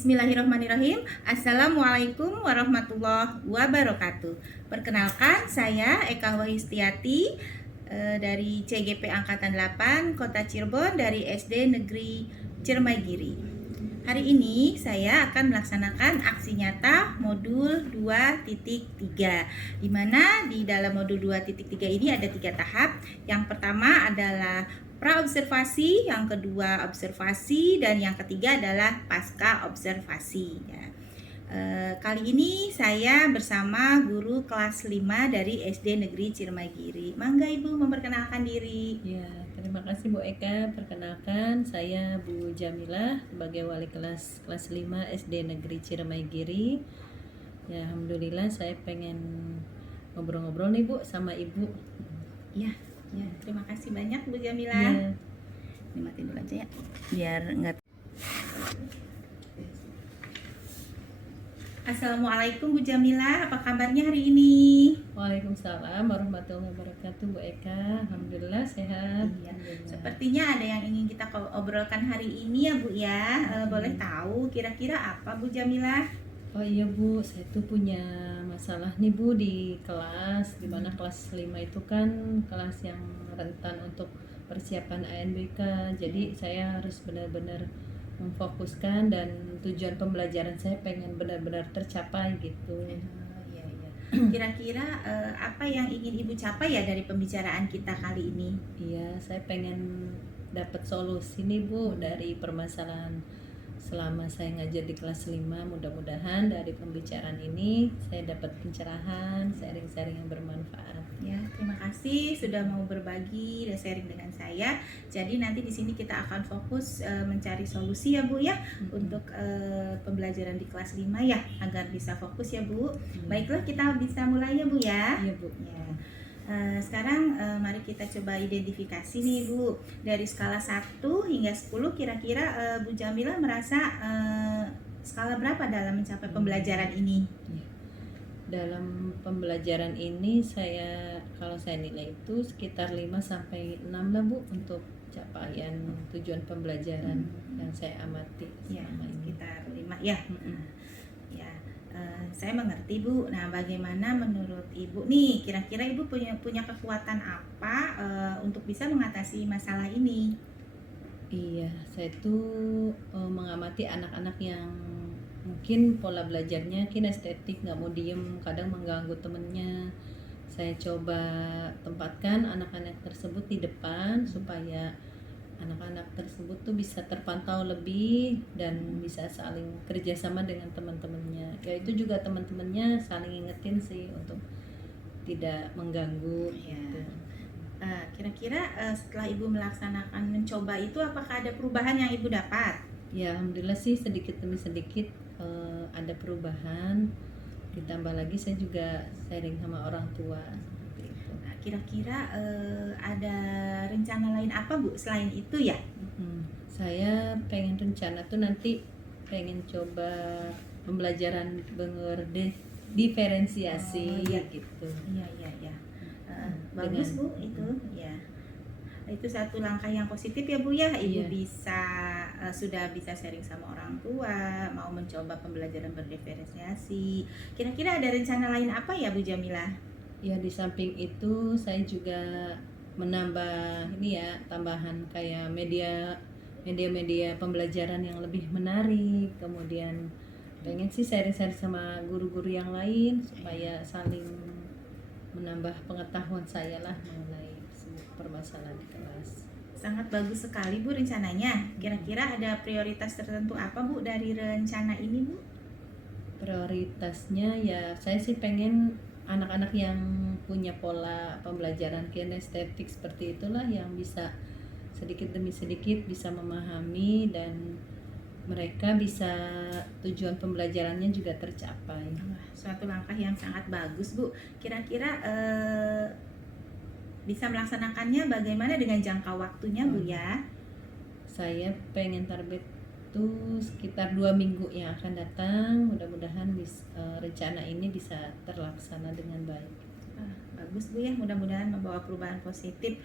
Bismillahirrahmanirrahim. Assalamualaikum warahmatullahi wabarakatuh. Perkenalkan, saya Eka Wahyustiati dari CGP Angkatan 8 Kota Cirebon dari SD Negeri Ciremaigiri. Hari ini saya akan melaksanakan aksi nyata modul 2.3, di mana di dalam modul 2.3 ini ada 3 tahap. Yang pertama adalah pra-observasi, yang kedua observasi, dan yang ketiga adalah pasca observasi. Kali ini saya bersama guru kelas 5 dari SD Negeri Ciremaigiri. Mangga Ibu memperkenalkan diri. Ya, terima kasih Bu Eka. Perkenalkan, saya Bu Jamilah sebagai wali kelas 5 SD Negeri Ciremaigiri. Ya, alhamdulillah saya pengen ngobrol-ngobrol nih Bu sama Ibu. Ya, terima kasih banyak Bu Jamilah. Ya. Dimatiin dulu aja ya, biar enggak. Assalamualaikum Bu Jamilah, apa kabarnya hari ini? Waalaikumsalam warahmatullahi wabarakatuh Bu Eka. Alhamdulillah sehat. Iya. Sepertinya ada yang ingin kita obrolkan hari ini ya Bu ya. Boleh tahu kira-kira apa Bu Jamilah? Oh iya Bu, saya tuh punya masalah nih Bu di kelas, dimana kelas 5 itu kan kelas yang rentan untuk persiapan ANBK. Jadi saya harus benar-benar memfokuskan dan tujuan pembelajaran saya pengen benar-benar tercapai gitu. Iya. Kira-kira apa yang ingin Ibu capai ya dari pembicaraan kita kali ini? Iya, saya pengen dapat solusi nih Bu dari permasalahan selama saya ngajar di kelas 5. Mudah-mudahan dari pembicaraan ini saya dapat pencerahan, sharing-sharing yang bermanfaat. Ya, terima kasih sudah mau berbagi dan sharing dengan saya. Jadi nanti di sini kita akan fokus mencari solusi ya Bu ya, untuk pembelajaran di kelas 5 ya, agar bisa fokus ya Bu. Baiklah, kita bisa mulai ya Bu ya. Iya Bu. Ya. Sekarang mari kita coba identifikasi nih Bu. Dari skala 1 hingga 10 kira-kira Bu Jamilah merasa skala berapa dalam mencapai pembelajaran ini? Dalam pembelajaran ini kalau saya nilai itu sekitar 5 sampai 6 lah Bu untuk capaian tujuan pembelajaran yang saya amati selama ini. Sekitar 5 ya. Ya, saya mengerti Bu. Nah, bagaimana menurut Ibu nih? Kira-kira Ibu punya kekuatan apa untuk bisa mengatasi masalah ini? Iya, saya tuh mengamati anak-anak yang mungkin pola belajarnya kinestetik, nggak mau diem, kadang mengganggu temennya. Saya coba tempatkan anak-anak tersebut di depan supaya anak-anak tersebut tuh bisa terpantau lebih dan bisa saling kerjasama dengan teman-temannya. Ya itu juga teman-temannya saling ingetin sih untuk tidak mengganggu. Gitu. Kira-kira setelah Ibu mencoba itu, apakah ada perubahan yang Ibu dapat? Ya, alhamdulillah sih sedikit demi sedikit ada perubahan. Ditambah lagi saya juga sharing sama orang tua. Nah, kira-kira ada rencana lain apa Bu selain itu ya? Saya pengen rencana tuh nanti pengen coba pembelajaran diferensiasi gitu. Iya. Bagus Bu itu ya. Itu satu langkah yang positif ya Bu ya. Ibu sudah bisa sharing sama orang tua, mau mencoba pembelajaran berdiferensiasi. Kira-kira ada rencana lain apa ya Bu Jamilah? Ya, di samping itu saya juga menambah tambahan kayak media pembelajaran yang lebih menarik. Kemudian pengen sih sharing-sharing sama guru-guru yang lain supaya saling menambah pengetahuan saya lah mengenai permasalahan di kelas. Sangat bagus sekali Bu rencananya. Kira-kira ada prioritas tertentu apa Bu dari rencana ini Bu? Prioritasnya ya saya sih pengen anak-anak yang punya pola pembelajaran kinestetik seperti itulah yang bisa sedikit demi sedikit bisa memahami dan mereka bisa tujuan pembelajarannya juga tercapai. Suatu langkah yang sangat bagus Bu. Kira-kira bisa melaksanakannya bagaimana dengan jangka waktunya Bu ya? Saya pengen target tuh sekitar 2 minggu yang akan datang. Mudah-mudahan rencana ini bisa terlaksana dengan baik. Bagus Bu ya, mudah-mudahan membawa perubahan positif.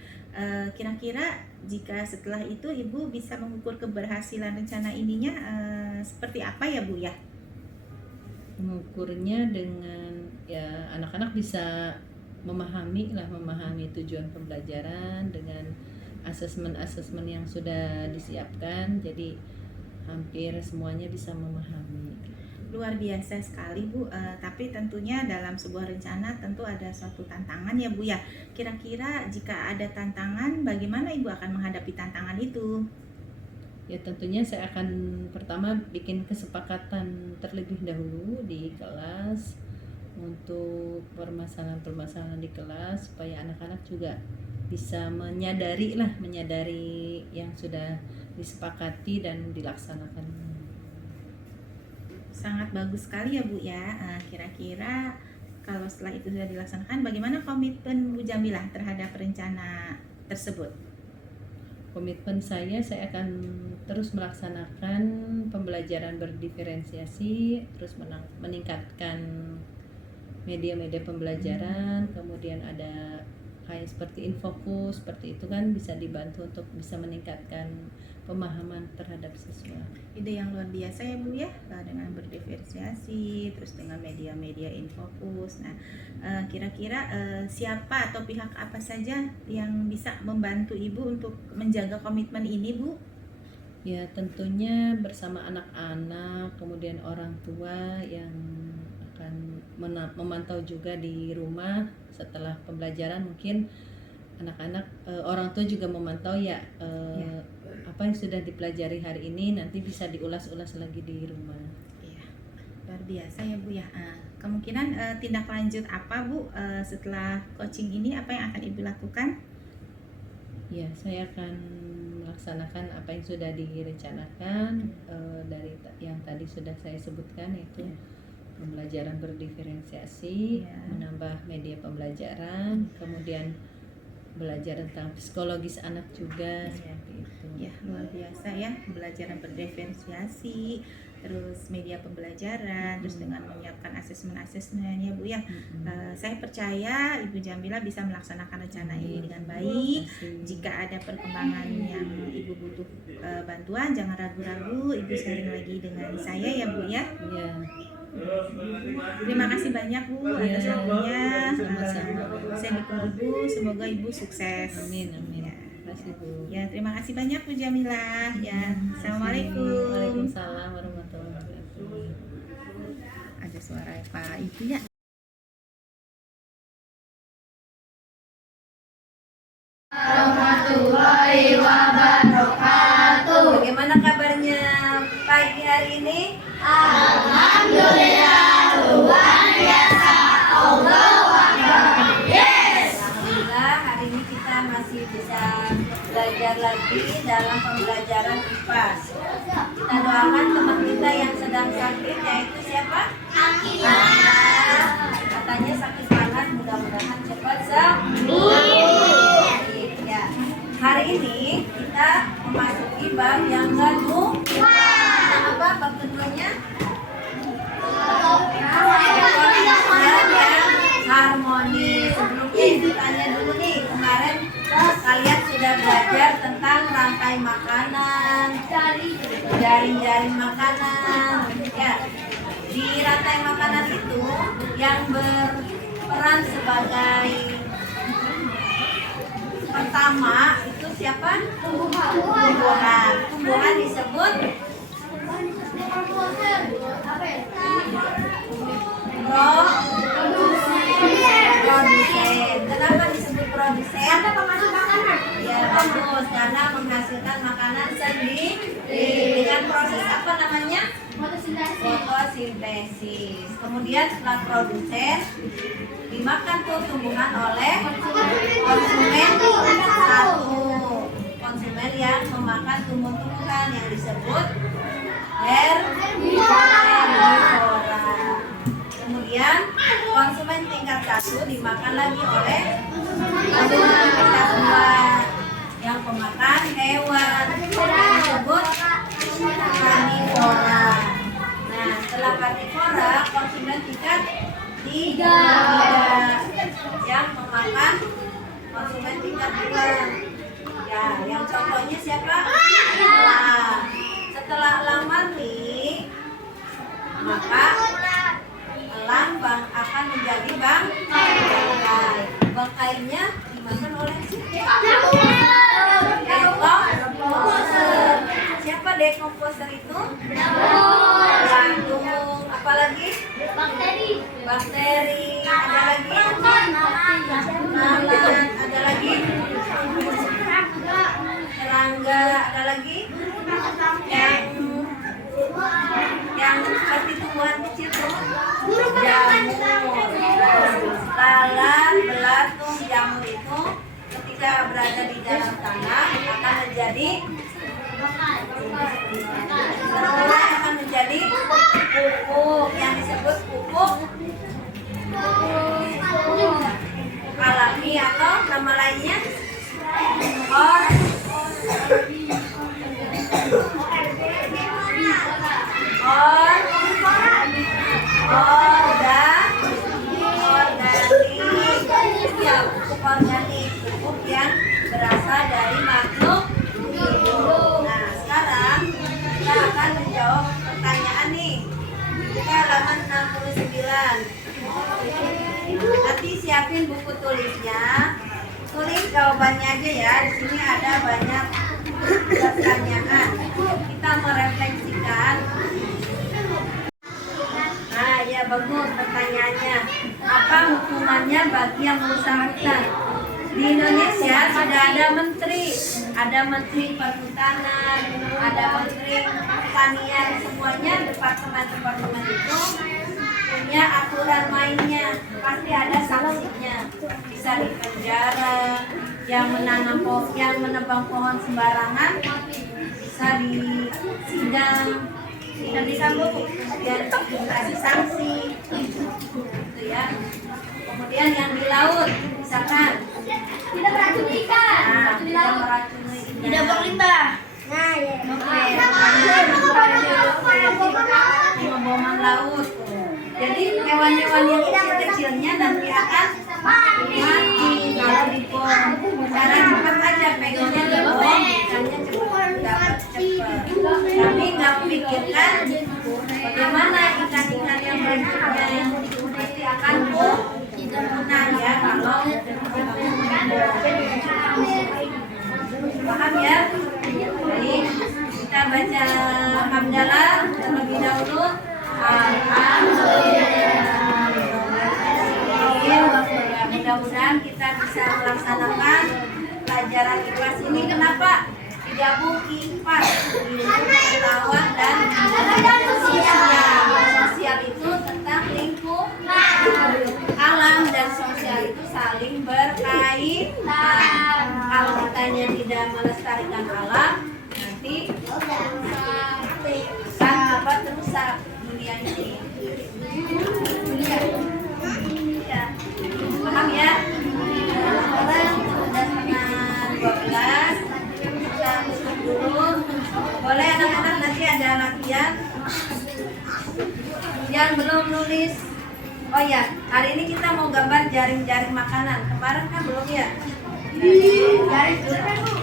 Kira-kira jika setelah itu Ibu bisa mengukur keberhasilan rencana ininya seperti apa ya Bu ya? Mengukurnya dengan ya anak-anak bisa memahami tujuan pembelajaran dengan asesmen yang sudah disiapkan, jadi hampir semuanya bisa memahami. Luar biasa sekali Bu, tapi tentunya dalam sebuah rencana tentu ada suatu tantangan ya Bu ya. Kira-kira jika ada tantangan, bagaimana Ibu akan menghadapi tantangan itu? Ya tentunya saya akan pertama bikin kesepakatan terlebih dahulu di kelas untuk permasalahan-permasalahan di kelas supaya anak-anak juga bisa menyadari yang sudah disepakati dan dilaksanakan. Sangat bagus sekali ya Bu ya. Kira-kira kalau setelah itu sudah dilaksanakan, bagaimana komitmen Bu Jamilah terhadap rencana tersebut? Komitmen saya akan terus melaksanakan pembelajaran berdiferensiasi, terus meningkatkan media-media pembelajaran, kemudian ada kayak seperti Infokus, seperti itu kan bisa dibantu untuk bisa meningkatkan pemahaman terhadap siswa. Ide yang luar biasa ya Bu ya, dengan berdiferensiasi, terus dengan media-media Infokus. Nah, kira-kira siapa atau pihak apa saja yang bisa membantu Ibu untuk menjaga komitmen ini Bu? Ya tentunya bersama anak-anak, kemudian orang tua yang akan memantau juga di rumah setelah pembelajaran, mungkin anak-anak orang tua juga memantau ya. Apa yang sudah dipelajari hari ini nanti bisa diulas-ulas lagi di rumah. Iya, luar biasa ya Bu ya. Kemungkinan tindak lanjut apa Bu setelah coaching ini, apa yang akan Ibu lakukan? Ya, saya akan melaksanakan apa yang sudah direncanakan dari yang tadi sudah saya sebutkan, yaitu pembelajaran berdiferensiasi, menambah media pembelajaran, kemudian belajar tentang psikologis anak juga, seperti itu. Ya, luar biasa ya, pembelajaran berdiferensiasi, terus media pembelajaran, terus dengan menyiapkan asesmen-asesmen ya Bu ya. Saya percaya Ibu Jamilah bisa melaksanakan rencana ini dengan baik. Jika ada perkembangan yang Ibu butuh bantuan, jangan ragu-ragu, Ibu sharing lagi dengan saya ya Bu ya. Iya. Terima kasih banyak Bu atas waktunya. Sama-sama. Saya ditunggu Bu, semoga Ibu sukses. Amin. Terima kasih Bu. Ya, terima kasih banyak Bu Jamilah. Ya, assalamualaikum. Waalaikumsalam warahmatullahi wabarakatuh. Ada suara Pak itu ya. Warahmatullahi wabarakatuh. Bagaimana kabarnya pagi hari ini? Alhamdulillah, luar biasa. Allahu Akbar. Yes. Alhamdulillah, hari ini kita masih bisa belajar lagi dalam pembelajaran IPA. Kita doakan teman kita yang sedang sakit, yaitu siapa? Akilah. Katanya sakit panas, mudah-mudahan cepat sembuh. Ya. Hari ini kita memasuki bab yang kedua. Apa bab keduanya? Yang harmoni. Sebelumnya Ibu tanya dulu nih, kemarin kalian sudah belajar tentang rantai makanan, jaring-jaring makanan. Ya, di rantai makanan itu yang berperan sebagai pertama itu siapa? Tumbuhan disebut produsen. Kenapa disebut produsen? Ya bagus, karena menghasilkan makanan sendiri dengan proses apa namanya? Fotosintesis. Kemudian setelah produsen dimakan tuh tumbuhan oleh konsumen satu. Konsumen yang memakan tumbuh-tumbuhan yang disebut herbivora. Kemudian konsumen tingkat satu dimakan lagi oleh konsumen tingkat dua yang pemakan hewan yang disebut karnivora. Nah, setelah karnivora konsumen tingkat tiga yang memakan konsumen tingkat dua. Ya, yang contohnya siapa? Nah, setelah lamar nih maka alam akan menjadi bangkai. Bangkainya dimakan oleh dekomposer. Siapa dekomposer itu? Jantung. Apalagi? Bakteri. Ada lagi? Lalat. Ada lagi? Serangga. Ada lagi? Yang seperti tumbuhan kecil tuh, jamur. Lalat, belatung, jamur itu ketika berada di dalam tanah akan menjadi pupuk yang disebut pupuk alami atau nama lainnya organik, pupuk yang berasal dari makhluk hidup. Nah, sekarang kita akan menjawab pertanyaan nih. Kita halaman 69. Nanti siapin buku tulisnya. Tulis jawabannya aja ya. Di sini ada banyak pertanyaan. Kita merefleksikan. Nah, ya bagus pertanyaannya. Apa hukumannya bagi yang merusak hutan? Di Indonesia sudah ada menteri perhutanan, ada menteri pertanian, semuanya departemen-departemen itu punya aturan mainnya, pasti ada sanksinya. Bisa dipenjara, yang menebang pohon sembarangan bisa disidang, biar dikasih sanksi gitu ya. Kemudian yang di laut misalkan tidak meracuni ikan, tidak meracuni ikan, tidak berlimbah. Nah, ya. pemboman laut. Jadi hewan-hewan yang kecil-kecilnya nanti akan mati kalau dibom. Cara cepat aja pegangnya dibom, ikannya cepat dapat cepat. Tapi nggak memikirkan bagaimana ikan-ikan yang berikutnya pasti akan punah ya kalau paham ya. Jadi kita baca hamdalah terlebih dahulu. Mudah-mudahan kita bisa melaksanakan pelajaran IPAS ini. Kenapa? Digabung IPAS, pengetahuan dan sosial. Sosial itu tentang lingkup alam dan sosial itu saling berkaitan. Kalau kitanya tidak melestarikan alam, nanti akan terusak dunia ini. Ya. Paham ya? Sekarang sudah setengah 12. Kita tutup dulu. Boleh anak-anak nanti ada latihan. Yang belum nulis. Oh ya, hari ini kita mau gambar jaring-jaring makanan. Kemarin kan belum ya? Jaring dulu kan Bu?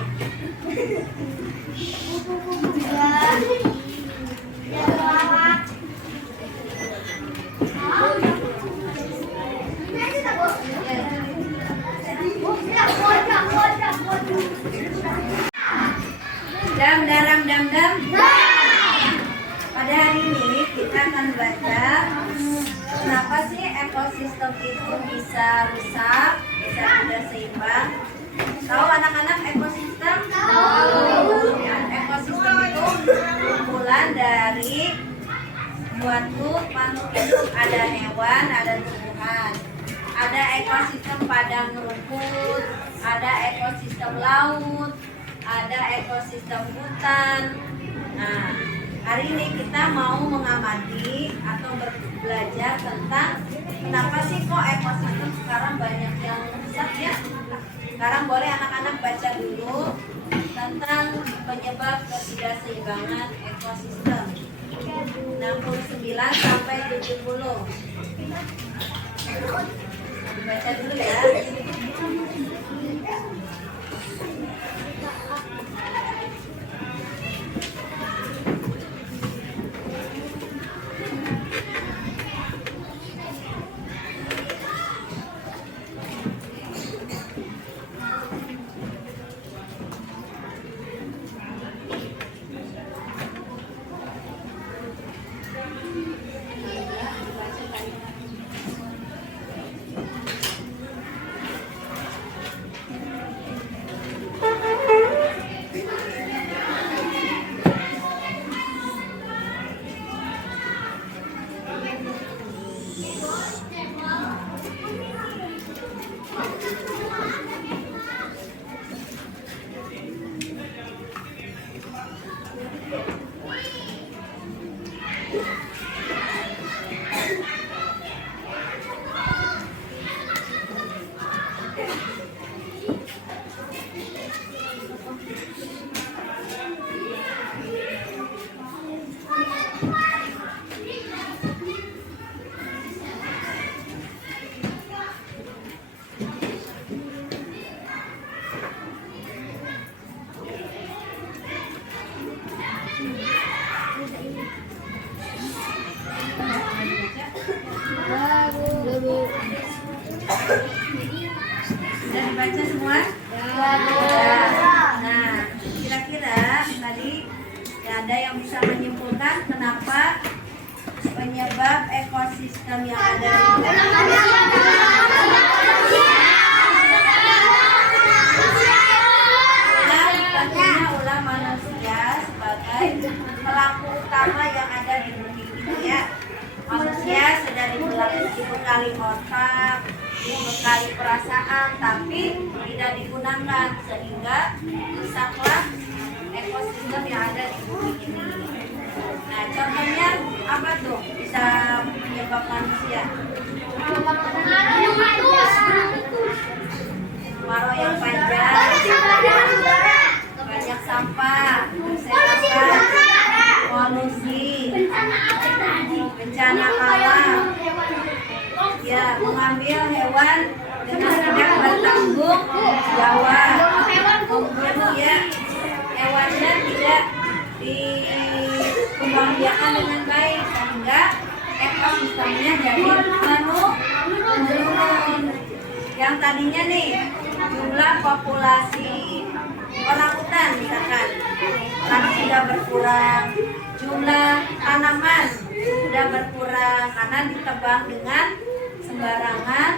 Dam. Pada hari ini kita akan baca kenapa sih ekosistem itu bisa rusak, bisa tidak seimbang. Tahu anak-anak ekosistem? Tahu. Ya, ekosistem itu kumpulan dari suatu makhluk hidup, ada hewan, ada tumbuhan. Ada ekosistem padang rumput, ada ekosistem laut, ada ekosistem hutan. Nah, hari ini kita mau mengamati atau belajar tentang kenapa sih kok ekosistem sekarang banyak yang rusak ya. Sekarang boleh anak-anak baca dulu tentang penyebab ketidakseimbangan ekosistem 69 sampai 70. Baca dulu ya. Sudah dibaca semua? Ya. Nah, kira-kira tadi ada yang bisa menyimpulkan kenapa penyebab ekosistem yang ada tentunya ulah manusia sebagai pelaku utama yang ada di bumi ini ya. Manusia sudah dibekali otak, dibekali perasaan, tapi tidak digunakan sehingga rusaklah ekosistem yang ada di bumi ini. Nah, contohnya apa tuh bisa menyebab manusia? Kemarau yang panjang, banyak sampah, berserakan, polusi, bencana alam, ya mengambil hewan dengan tidak bertanggung jawab, membunuh ya hewannya tidak dikembangbiakan dengan baik sehingga ekosistemnya jadi menurun. Yang tadinya nih jumlah populasi orangutan misalkan sekarang sudah berkurang, jumlah tanaman sudah berkurang karena ditebang dengan sembarangan,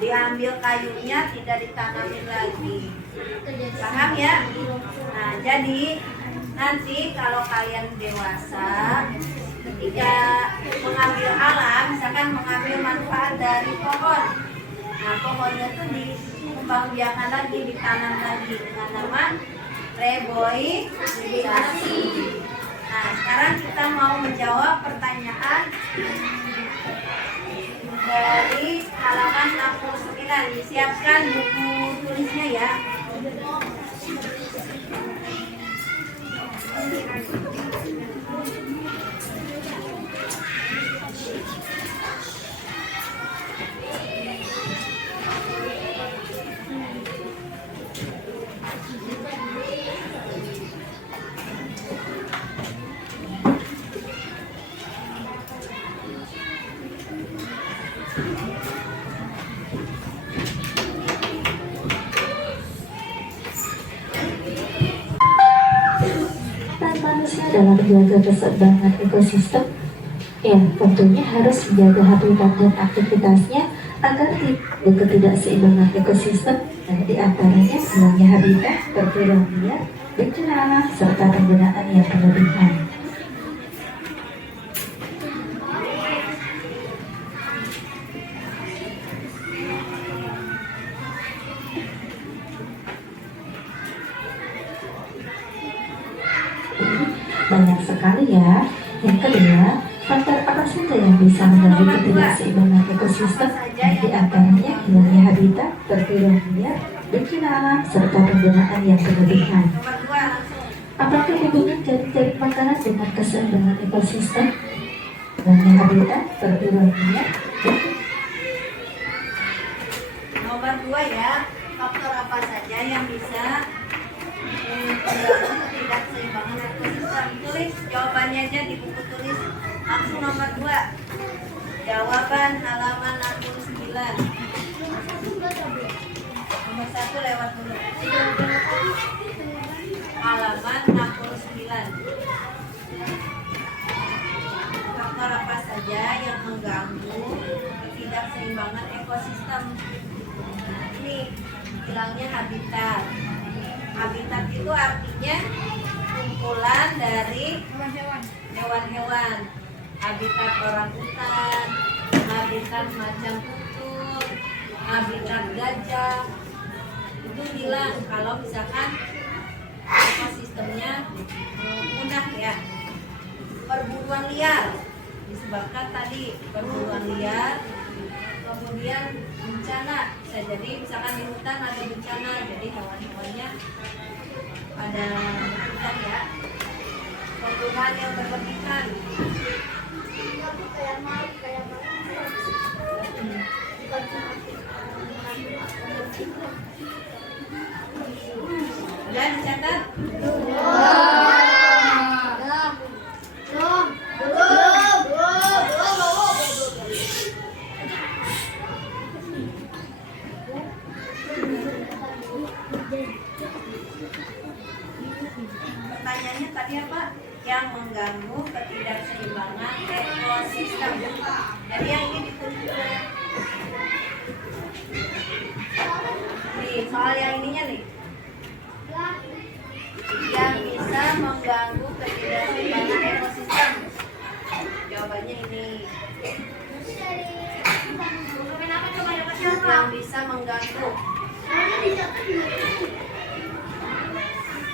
diambil kayunya tidak ditanamin lagi. Paham ya? Nah, jadi nanti kalau kalian dewasa ketika mengambil alam, misalkan mengambil manfaat dari pohon, nah pohonnya itu dikembangbiakan lagi, ditanam lagi dengan nama reboisasi. Nah, sekarang kita mau menjawab pertanyaan dari halaman 69. Disiapkan buku tulisnya ya. Dalam menjaga keseimbangan ekosistem, ya tentunya harus menjaga habitat dan aktivitasnya agar ketidakseimbangan ekosistem dan diantaranya hilangnya habitat, perburuan liar, bencana serta penggunaan yang berlebihan. Banyak sekali ya. Yang kedua, faktor apa saja yang bisa mengganggu ketidakseimbangan ekosistem? Di antaranya hilangnya habitat, perburuan liar, bencana alam, serta penggunaan yang berlebihan. Apakah hubungan jaring-jaring makanan dengan keseimbangan ekosistem? Hilangnya habitat, perburuan liar. Nomor 2 ya, faktor apa saja yang bisa mengganggu ketidakseimbangan ekosistem? Tulis jawabannya aja di buku tulis langsung nomor 2. Jawaban halaman 69. Nomor 1 lewat dulu. Halaman 69. Faktor apa saja yang mengganggu ketidakseimbangan ekosistem? Nah, ini hilangnya habitat. Habitat itu artinya kumpulan dari hewan-hewan. Habitat orangutan, habitat macan tutul, habitat gajah. Itu hilang kalau misalkan ekosistemnya punah ya. Perburuan liar disebabkan tadi perburuan liar, kemudian bencana. Bisa jadi misalkan di hutan ada bencana, jadi hewan-hewannya pada hutan ya. Pembunuhan yang berlebihan. Udah dicatat? Pertanyaannya tadi apa? Yang mengganggu ketidakseimbangan ekosistem. Jadi yang ini ditulis. Nih, soal yang ininya nih. Yang bisa mengganggu ketidakseimbangan ekosistem. Jawabannya ini. Yang bisa mengganggu.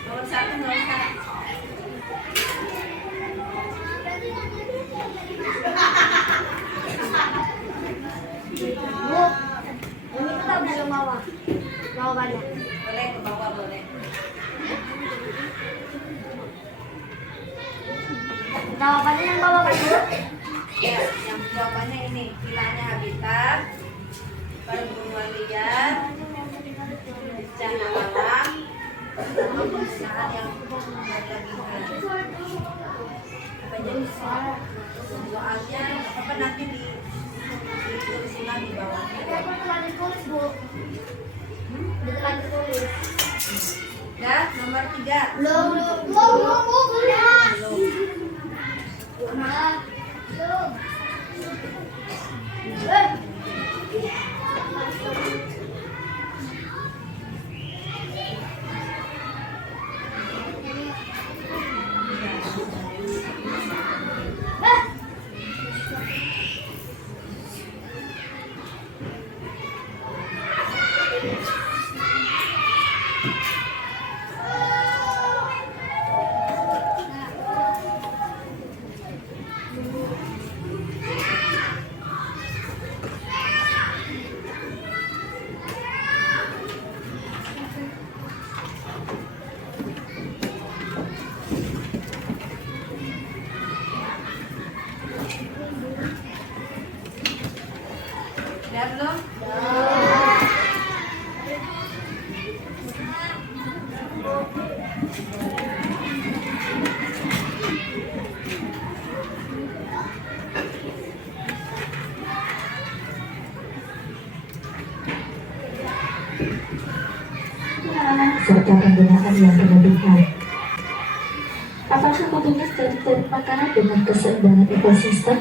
Nomor 1 nggak usah. Bu, ini kita udah ke bawah. Jawabannya. Boleh ke bawah boleh. Jawabannya yang bawah kan, Bu? Ya, yang jawabannya ini hilangnya habitat, perburuan liar, bencana alam, sama penggunaan yang berlebihan. Soalnya apa nanti ditulis di bawahnya. Telah ditulis, Bu. Telah ditulis. Ya, nomor 3. Belum. Udah belum? serta penggunaan yang berlebihan. Apakah petugas dari makanan dengan keseimbangan ekosistem?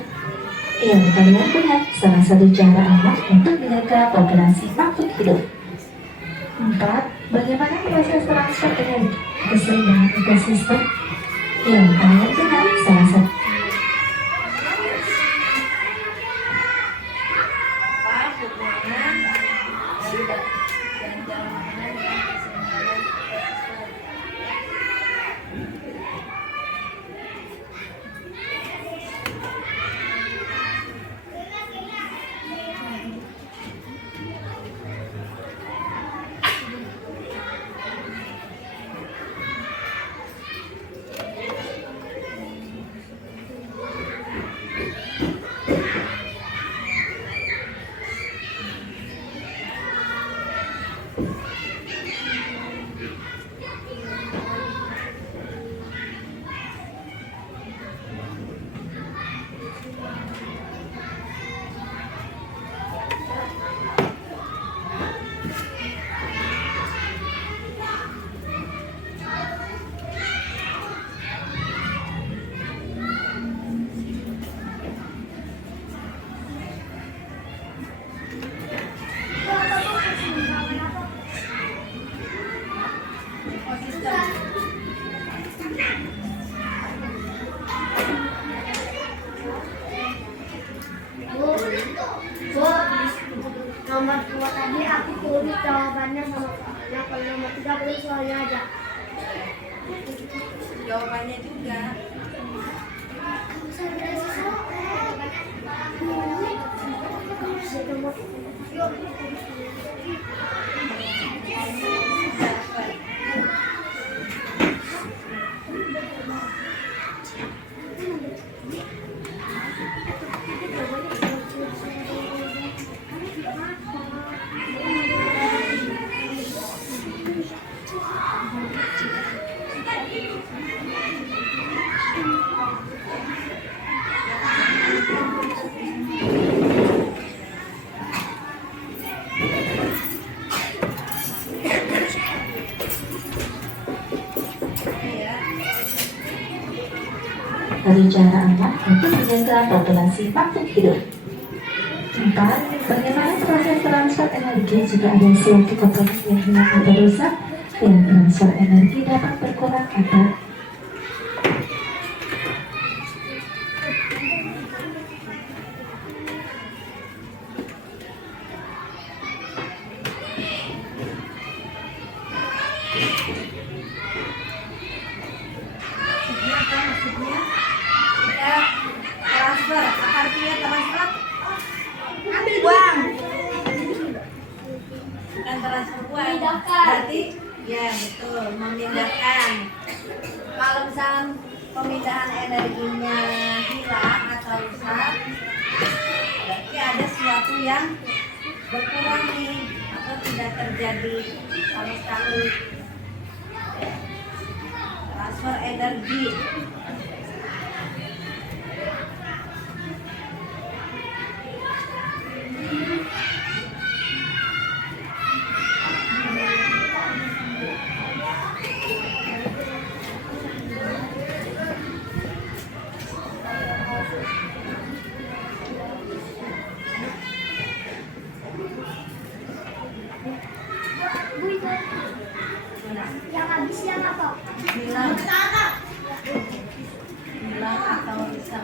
Ya, kalian benar. Salah satu cara aman untuk menjaga populasi makhluk hidup. 4. Bagaimana proses transfer energi keseimbangan ekosistem? Ya, kalian benar. Salah satu Apa hubungan dari belanja makanan dengan keseimbangan ekosistem? Bu, nomor 2 tadi aku tulis jawabannya sama soalnya. Kalau nomor 3 tulis soalnya aja. Jawabannya juga. dari cara aman untuk menjaga populasi makhluk hidup. 4. Bagaimana proses transfer energi jika ada suatu komponen yang hilang atau rusak? Ya, transfer energi dapat berkurang atau Maksudnya apa? Maksudnya kita transfer. Apa artinya transfer? Ambil uang. Bukan transfer uang. Memindahkan. Berarti ya betul, memindahkan. Kalau misalnya pemindahan energinya hilang atau rusak, berarti ada sesuatu yang berkurang nih atau tidak terjadi sama sekali. Transfer energi. Bu itu yang habis yang apa? Hilang atau rusak.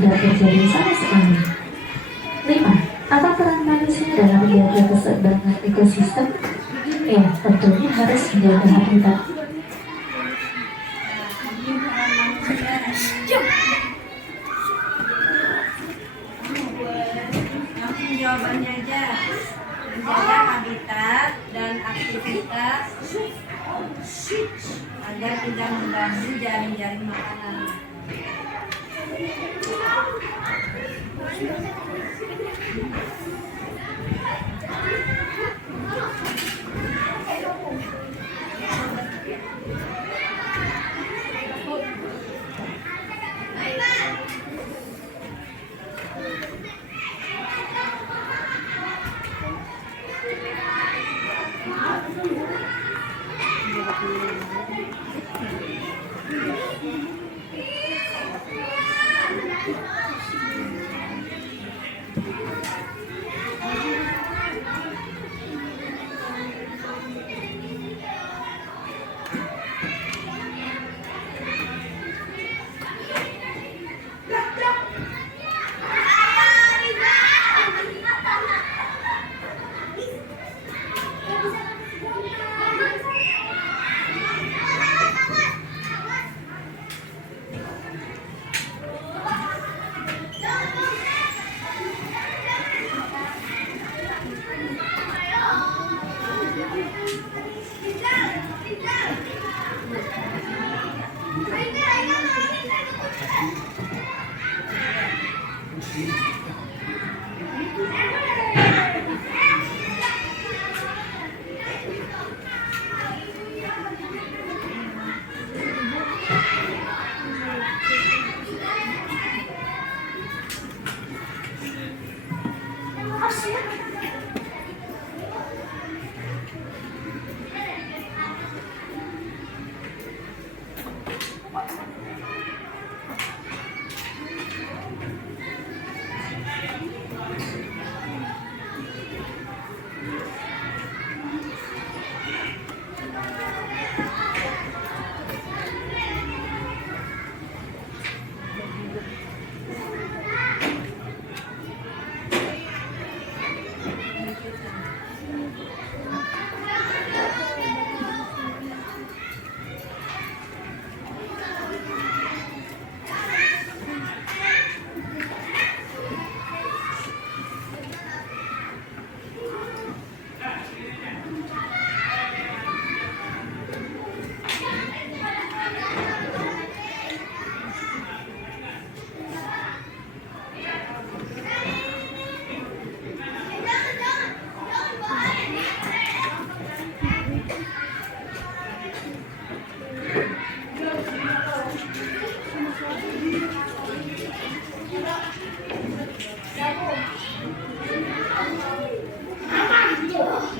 tidak terjadi sama sekali. 5. Apa peran manusia dalam menjaga keseimbangan ekosistem? Ya, tentunya harus menjaga habitat. Langsung jawabannya aja. Menjaga habitat dan aktivitas agar tidak mengganggu jaring-jaring makanan.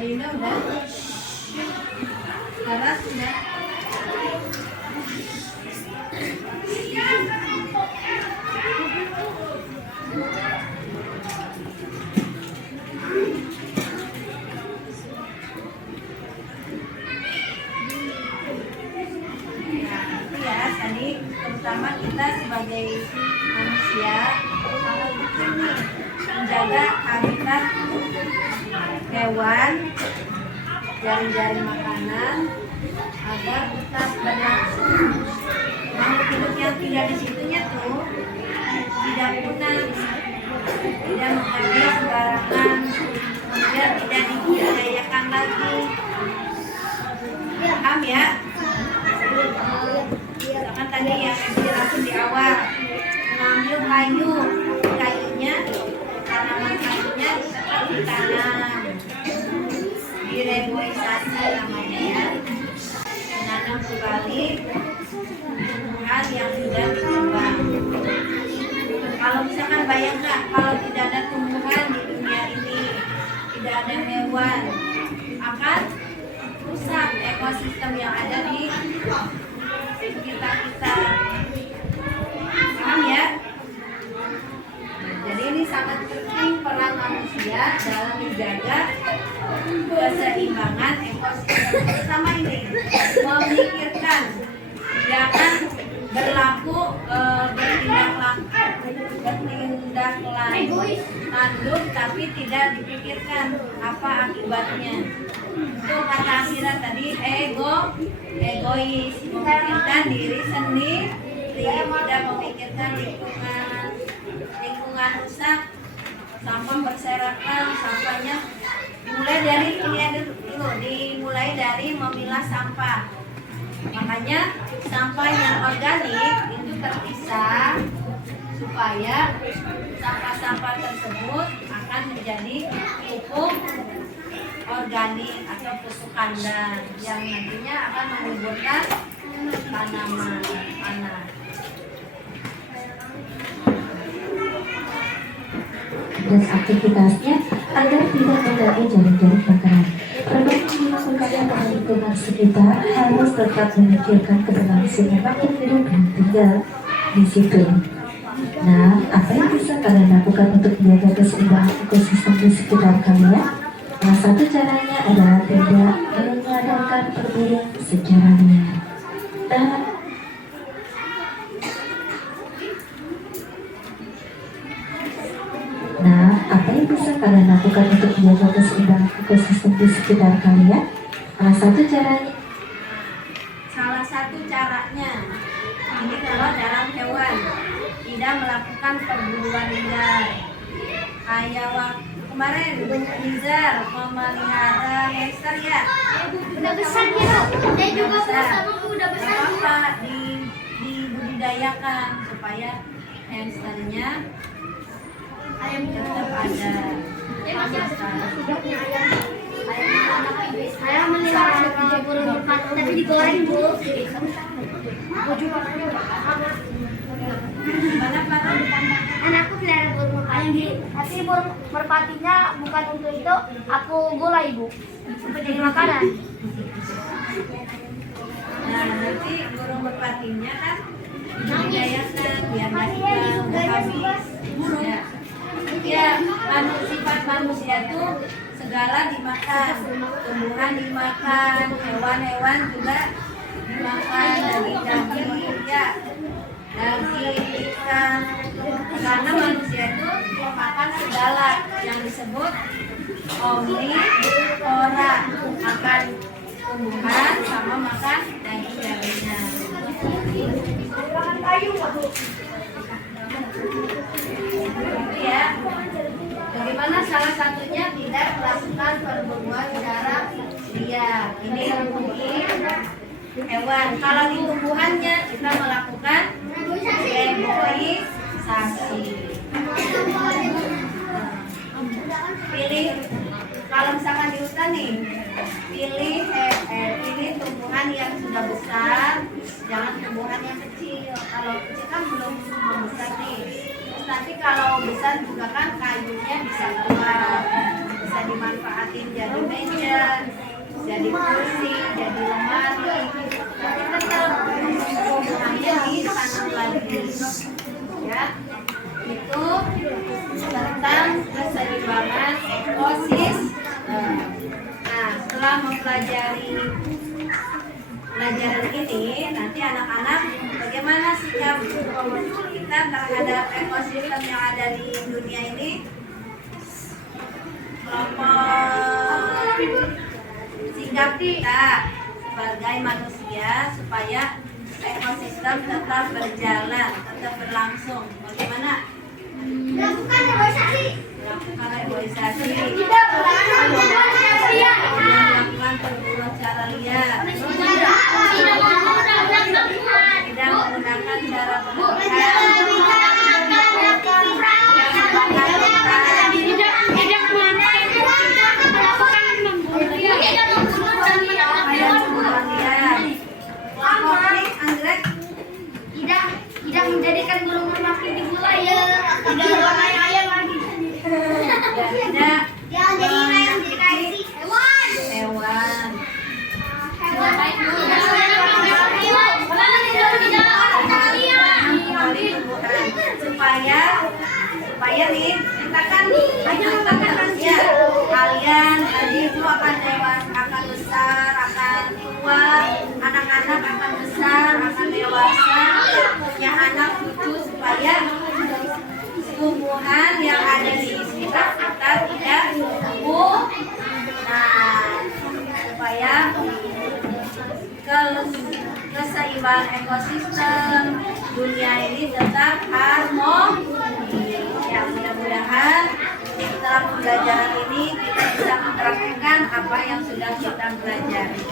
Aina udah. Laras udah. Ya, tadi terutama kita sebagai manusia menjaga habitat hewan, jaring-jaring makanan agar tetap berlangsung. Makhluk hidup yang tidak di situnya tuh tidak punah, tidak menjadi sembarangan, kemudian tidak dibudidayakan lagi. Paham ya? Misalkan tadi yang dijelasin di awal, mengambil kayunya, tanaman kayunya tetap ditanam, direboisasi namanya ya, menanam kembali tumbuhan yang sudah berkembang. Kalau misalkan bayang nggak, kalau tidak ada tumbuhan di dunia ini, tidak ada hewan, akan rusak ekosistem yang ada di sekitar kita. Paham ya? Jadi ini sangat penting peran manusia dalam menjaga keseimbangan ekosistem. Pertama ini memikirkan, jangan berlaku bertindak tanduk tapi tidak dipikirkan apa akibatnya. Itu kata akhirat tadi, egois, memikirkan diri sendiri, tidak memikirkan lingkungan rusak, sampah berserakan, sampahnya dimulai dari memilah sampah. Makanya sampah yang organik itu terpisah supaya sampah-sampah tersebut akan menjadi pupuk organik atau pupuk kandang yang nantinya akan menguburkan tanaman panah. Dan aktivitasnya agar tidak mengganggu jaring-jaring makanan. Berbagai melakukannya pada lingkungan sekitar harus tetap memikirkan keberlangsungan makhluk hidup yang tinggal di situ. Nah, apa yang bisa kalian lakukan untuk menjaga keseimbangan ekosistem di sekitar kalian? Salah satu caranya adalah tidak mengadakan perburuan secara liar. Dan apa yang bisa kalian lakukan untuk menjaga keseimbangan ekosistem di sekitar kalian? Salah satu caranya ini kalau dalam hewan tidak melakukan perburuan liar. Kayak waktu kemarin Nizar memelihara hamster ya. Udah besar ya. Saya juga udah besar. Apa dibudidayakan supaya hamsternya tetap ada. Saya melihara burung merpati tapi digoreng Bu. Mana Pak? Anakku pelihara burung merpati nanti merpatinya bukan untuk itu, aku gulai Bu, supaya jadi makanan. Nah, nanti burung merpatinya kan dibudidayakan biar nggak habis. Ya, sifat manusia tuh segala dimakan, tumbuhan dimakan, hewan-hewan juga dimakan, daging-daging, ya, daging ikan. Karena manusia itu makan segala yang disebut omnivora, makan tumbuhan sama makan daging-dagingnya. Ya, bagaimana salah satunya tidak melakukan perburuan secara liar. Ini mungkin hewan. Kalau di tumbuhannya kita melakukan reboisasi. Pilih, kalau misalkan di hutan nih, pilih tumbuhan yang sudah besar, jangan tumbuhan yang kecil. Kalau kecil kan belum membesar nih. Terus nanti kalau besar juga kan kayunya bisa keluar, bisa dimanfaatin jadi meja, jadi kursi, jadi lemari. Tapi tetap tumbuhannya ditanam lagi. Ya, itu tentang keseimbangan ekosistem. Nah, setelah mempelajari pelajaran ini, nanti anak-anak bagaimana sikap kita terhadap ekosistem yang ada di dunia ini? Sikap kita sebagai manusia supaya ekosistem tetap berjalan, tetap berlangsung. Bagaimana? Lakukan reboisasi. Melakukan reboisasi. Tidak melakukan Melakukan perburuan secara liar. Tidak menggunakan cara tidak menjadikan burung merpati di gulai ya, tidak warnai ayam lagi. tidak Jangan jadi ayam, jadi kayak hewan. Supaya nih kita kan ya, kalian tadi itu akan dewasa, akan besar, akan tua, anak-anak akan besar, akan dewasa, punya anak cucu, supaya tumbuhan yang ada di sekitar kita tidak punah, supaya keseimbangan ekosistem dunia ini tetap harmoni. Ya, mudah-mudahan setelah pembelajaran ini kita bisa menerapkan apa yang sudah kita pelajari.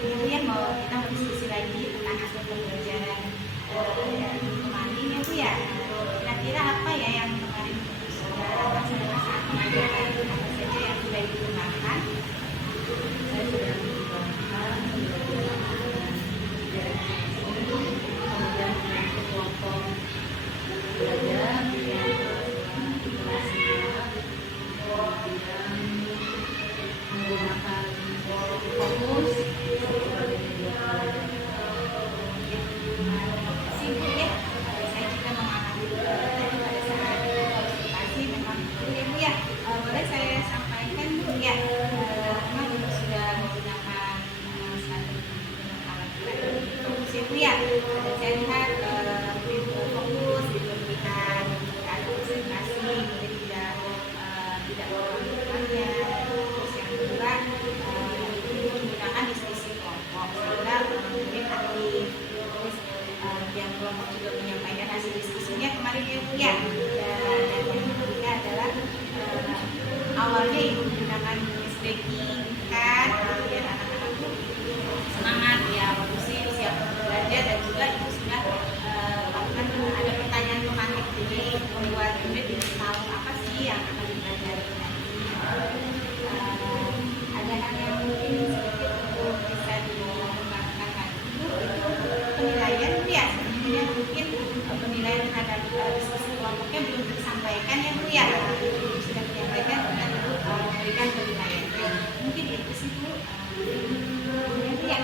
Kemudian kita mau diskusi lagi tentang hasil pembelajaran kemarin ya Bu ya. Kira-kira apa ya yang kemarin sudah laksanakan saat pembelajaran, apa saja yang sudah digunakan? Saya sudah diskusi kelompoknya belum tersampaikan ya Bu ya. Sudah menyampaikan dan Ibu memberikan penilaian. Mungkin itu sih Bu. Bu ya.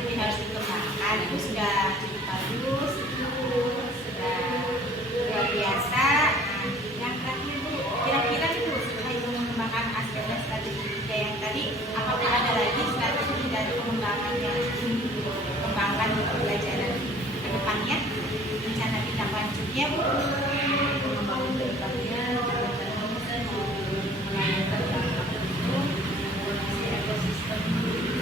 Ini harus dikembangkan. Itu sudah cukup bagus. Sudah luar biasa. Yang terakhir Bu, kira-kira itu setelah Ibu mengembangkan aspek dan strategi 3 yang tadi, apakah ada lagi strategi dari pengembangan yang ingin Ibu kembangkan untuk pembelajaran ke depannya? Rencana tindak lanjutnya Bu? Pengembangan ke depannya rencananya saya mau melanjutkan dampak itu kondisi ekosistem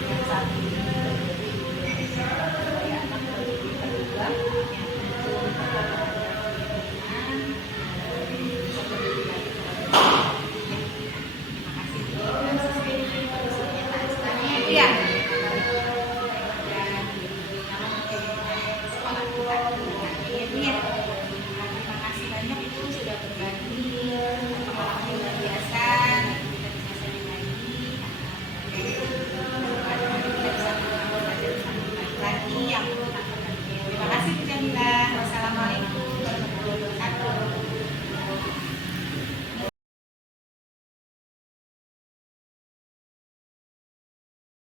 yang saat ini terjadi di Indonesia supaya anak lebih terlibat yang muncul Terima kasih Bu. Sesuai dengan kondisinya Pak Ustaz. Ya.